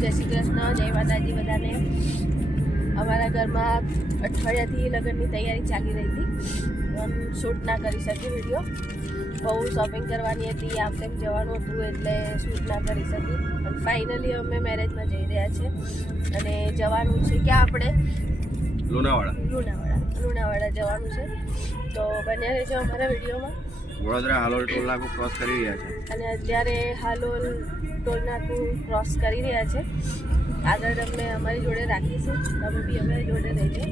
જય શ્રી કૃષ્ણ, જય માતાજી બધાને. અમારા ઘરમાં અઠવાડિયાથી લગ્નની તૈયારી ચાલી રહી હતી. પણ શૂટ ના કરી શકી વિડીયો. બહુ શોપિંગ કરવાની હતી, આમ તેમ જવાનું હતું એટલે શૂટ ના કરી શકી. પણ ફાઇનલી અમે મેરેજમાં જઈ રહ્યા છીએ અને જવાનું છે ક્યાં આપણે? લુણાવાડા જવાનું છે. તો બન્યા રહેજો અમારા વિડીયોમાં. વડોદરા હાલોલ ટોલ નાકું ક્રોસ કરી રહ્યા છે અને અત્યારે હાલોલ ટોલ નાકું ક્રોસ કરી રહ્યા છે. આગળ તમને અમારી જોડે રાખીશું, તમે બી અમારી જોડે રહેજો.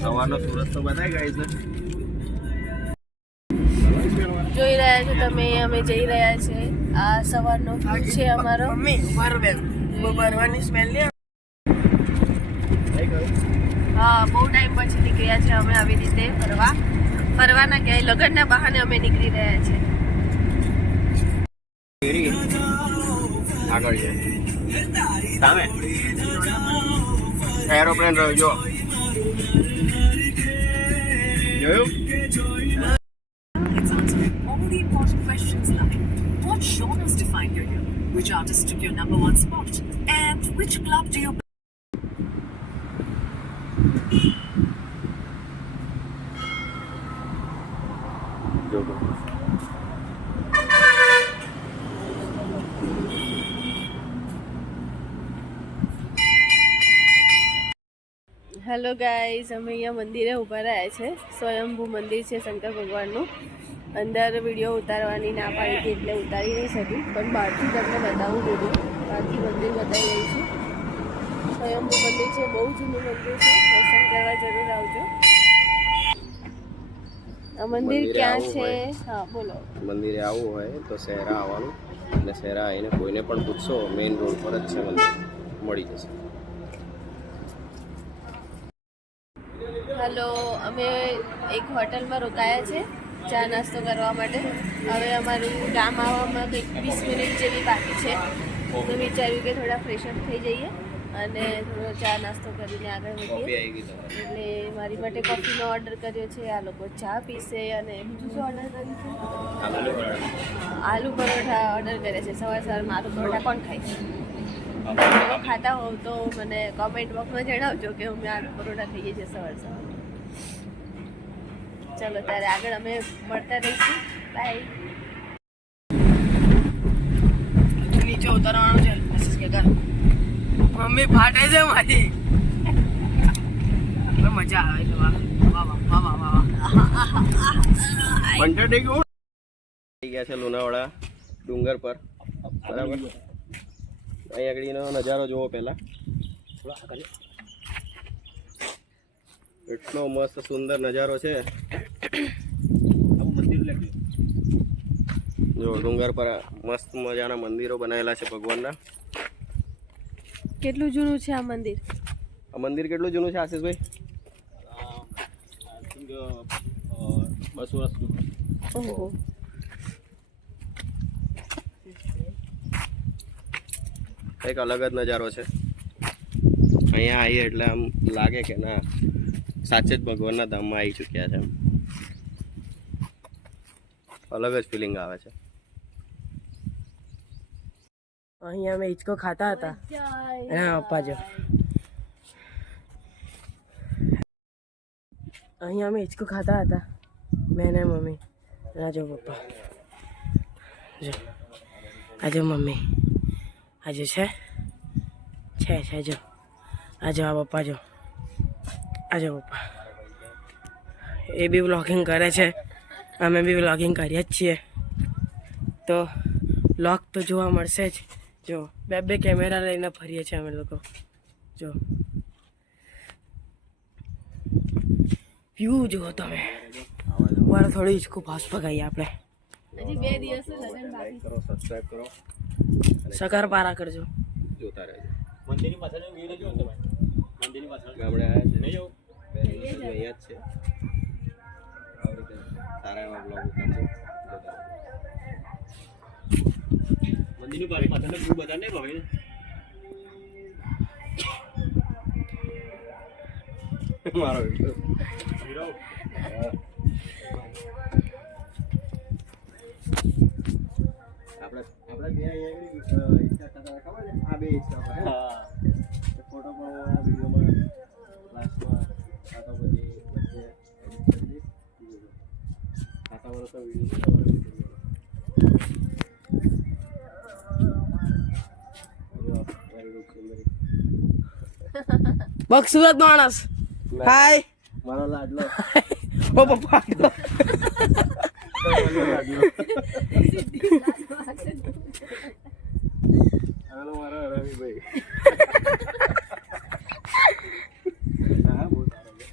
સવારનો સુરત તો બતાય ગાઈસ ને જોઈ રહ્યા છો તમે, અમે જઈ રહ્યા છે. આ સવારનો ફૂડ છે અમારો. ભરવાની સ્મેલ નહીં. હા, બહુ ટાઈમ પછી નીકળ્યા છે અમે આવી રીતે ફરવાના ક્યાંય લગ્નના બહાને અમે નીકળી રહ્યા છે. આગળ છે સામે એરોપ્લેન રહ્યો જો જોયું. All the important questions like what genres define you? Which artist took your number one spot? And which club do you hello guys, અમે અહીંયા મંદિરે ઊભા રહ્યા છે. સ્વયંભૂ મંદિર છે શંકર ભગવાનનું. અંદર વિડીયો ઉતારવાની ના પાડી હતી એટલે ઉતારી નહીં શકી, પણ બહારથી તમને બતાવું વિડીયો. બહારથી મંદિર બતાવી રહી છું. સ્વયંભૂ મંદિર છે, બહુ જૂનું મંદિર છે. દર્શન કરવા જરૂર આવજો. આ મંદિર ક્યાં છે? હા બોલો. મંદિરે આવવું હોય તો શહેરા આવવાનું, અને શહેરા આવીને કોઈને પણ પૂછશો, મેઇન રોડ પર જ છે મંદિર, મળી જશે. હલો, અમે એક હોટલમાં રોકાયા છે ચા નાસ્તો કરવા માટે. હવે અમારું ગામ આવવામાં કંઈક 20 મિનિટ જેવી બાકી છે. તો વિચાર્યું કે થોડા ફ્રેશઅપ થઈ જઈએ અને થોડો ચા નાસ્તો કરીને આગળ વધીએ. એટલે મારી માટે કોફીનો ઓર્ડર કર્યો છે, આ લોકો ચા પીશે. અને બીજું શું ઓર્ડર કર્યું છે? આલુ પરોઠા ઓર્ડર કર્યા છે. સવારમાં આલુ પરોઠા કોણ ખાય? જો ખાતા હોવ તો મને કોમેન્ટ બોક્સમાં જણાવજો કે અમે આલુ પરોઠા ખાઈએ છીએ સવાર. ચલો ત્યારે આગળ અમે મળતા રહીશું. બાય. નીચે ઉતરવાનું છે. મમ્મી ફાટે છે મારી. મજા આવે છે. થઈ ગયા છે લુણાવાડા ડુંગર પર, બરાબર. અહીં આગળનો નજારો જુઓ પહેલા. એટલો મસ્ત સુંદર નજારો છે. જો ડુંગર પર મસ્ત મજાના મંદિરો બનાવેલા છે ભગવાનના. કેટલું જૂનું છે આ મંદિર? આ મંદિર કેટલું જૂનું છે આશીષભાઈ? 200 વર્ષ જૂનું. ઓહો. કંઈક અલગ જ નજારો છે. અહીંયા આવીએ એટલે આમ લાગે કે ના, સાચે જ ભગવાનના ધામમાં આવી ચૂક્યા છે. અલગ જ ફિલિંગ આવે છે. અહીંયા અમે હિચકો ખાતા હતા. હા પપ્પા જો, અહીંયા અમે હિચકો ખાતા હતા, મેં ને મમ્મી. આ જો પપ્પા, જો આજે મમ્મી, આજે છે જો. આજે આ પપ્પા જો, આજે પપ્પા. એ બી વ્લોગિંગ કરે છે, અમે બી વ્લોગિંગ કરીએ જ છીએ. તો વ્લોગ તો જોવા મળશે જ. જો બે કેમેરા લઈને ફરીએ છીએ અમે લોકો. જો વ્યૂ જુઓ તમે. મારે થોડી હિચકું ફાસ્ટ પગાઈએ આપણે. હજી 2 દિવસ લગન બાકી. કરો, સબસ્ક્રાઇબ કરો, સકાર પારા કરજો. જોતા રહેજો. મંદિરની પાછળ વિડિયો જોવો તમે. મંદિરની પાછળ ગામડે આવ્યા છે, નહીં જવું. અહીંયા જ છે. આવી રીતે સારા એવા બ્લોગ ઉતારજો. મંદિરની પાછળ વ્યૂ બધા નહીં ભાવે. મારો વિડીયો આપણે બે અહીંયા ખબર છે. આ બે ઇન્સ્ટા પર હા ફોટો પણ આ વિડીયોમાં લાસ્ટમાં આ તો પછી વચ્ચે એડિટ કરી દઈશ ખાસા વર્ષનો વિડીયો વેરી ગુડ સુંદરી બક્ષુરત માણસ હાય મારો લાડલો ઓ પપ્પા હાલો મારો રવિભાઈ હા બહુ સારો છે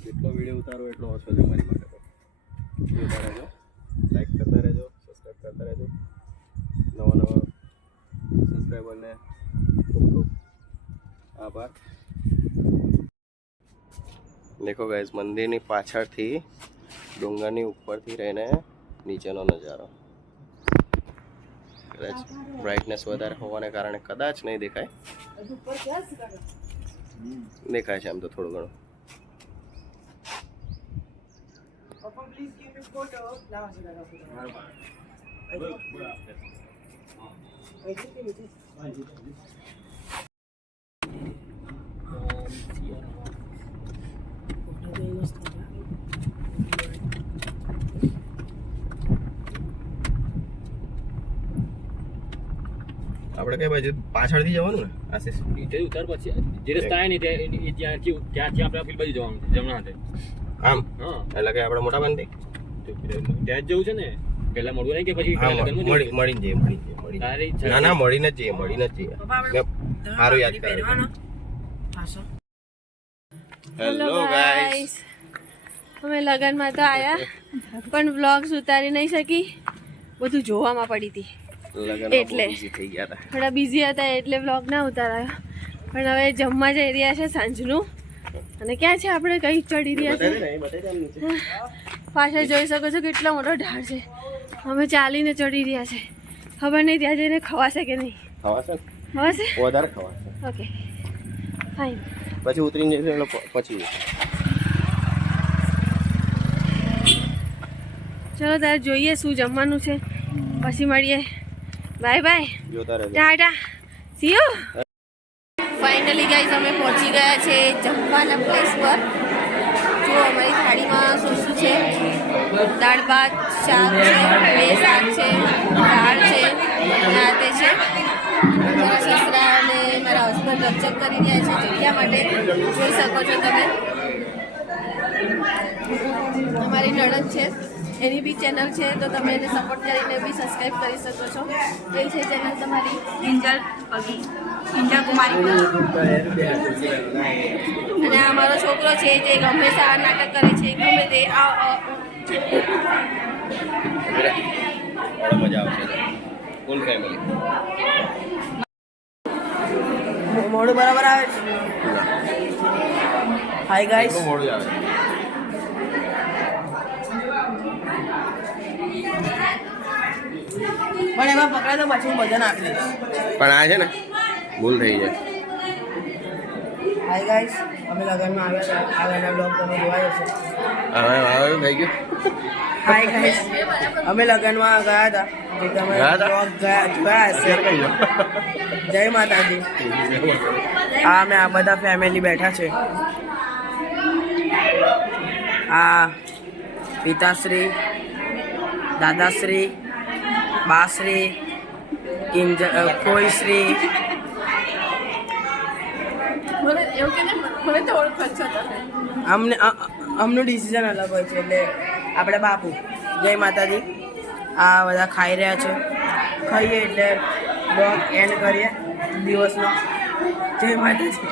જેટલો વિડીયો ઉતારો એટલો ઓછો છે મારી માટે તો જોતા રહેજો લાઈક કરતા રહેજો સબસ્ક્રાઈબ કરતા રહેજો નવા સબસ્ક્રાઈબરને ખૂબ ખૂબ આભાર દેખો ગાઈસ મંદિરની પાછળથી ડુંગરની ઉપરથી રહીને નીચેનો નજારો કદાચ બ્રાઇટનેસ વધારે હોવાને કારણે કદાચ નહીં દેખાય દેખાય છે આમ તો થોડું ઘણું આપણે કઈ બાજુ પાછળથી જવાનું ને આશીષ તે ઉતાર પછી જે રસ્તા આવે ને ત્યાંથી આપણે પેલી બાજુ જવાનું છે જમણા હાથે આમ હા એટલે કે આપણે મોટા બંધ ત્યાં જ જવું છે ને પહેલા મળવું નહીં કે પછી મળીને જઈએ તારી ઈચ્છા. ના મળીને જ જઈએ સારું યાદ કર્યું હેલો ગાઈસ અમે લગનમાં તો આયા પણ વ્લોગ્સ ઉતારી નહીં શકી બધું જોવામાં પડી હતી લગન એટલે. થઈ ગયા હતા થોડા બિઝી હતા એટલે વ્લોગ ના ઉતારાયો પણ હવે જમવા જઈ રહ્યા છે સાંજનું અને ક્યાં છે આપણે કઈ ચડી રહ્યા છે પાછળ જોઈ શકો છો કેટલો મોટો ઢાળ છે અમે ચાલીને ચડી રહ્યા છે ખબર નહીં ત્યાં જઈને ખવાશે કે નહીં ખવાશે ખવાશે વધારે ખવાશે ઓકે ફાઇન પછી ઉતરીને જઈશું એટલે પછી ચલો તારે જોઈએ શું જમવાનું છે પછી મળીએ બાય બાય જોતા રહેજો Tata C you finally guys અમે પહોંચી ગયા છે જમવાના પ્લેસ પર જો અમારી થાળીમાં શું શું છે દાળ ભાત શાક છે બે શાક છે દાળ છે આ તે છે મારા સસરા અને મારા હસબન્ડ રચક કરી રહ્યા છે જગ્યા માટે જોઈ શકો છો તમે અમારી નણંદ છે એની બી ચેનલ છે તો તમે એને સપોર્ટ કરીને બી સબસ્ક્રાઈબ કરી શકો છો કઈ છે ચેનલ તમારી કિંજલ પગી કિંજલ કુમારી અને આ મારો છોકરો છે જે હંમેશા નાટક કરે છે ગમે તે મજા આવશે ફૂલ ફેમિલી મોડું બરાબર આવે છે હાય ગાઈસ મોડું આવે પણ એમાં પકડાય તો પછી હું બધાને આપી દઈશ પણ આ છે ને ભૂલ થઈ જાય હાય ગાઈસ અમે લગનમાં આવ્યા હતા આગળના બ્લોગ તમે જોવા જશો હવે થઈ ગયું હાય ગાઈસ અમે લગનમાં ગયા હતા જે તમે ગયા હતા? બ્લોગ જોયા હશે શેર કરી દો જય માતાજી આ અમે આ બધા ફેમિલી બેઠા છે આ પિતાશ્રી દાદાશ્રી બાશ્રી કોઈશ્રી અમનું ડિસિઝન અલગ હોય છે એટલે આપણે બાપુ જય માતાજી આ બધા ખાઈ રહ્યા છે ખાઈએ એટલે બ્લોગ એન્ડ કરીએ દિવસનો જય માતાજી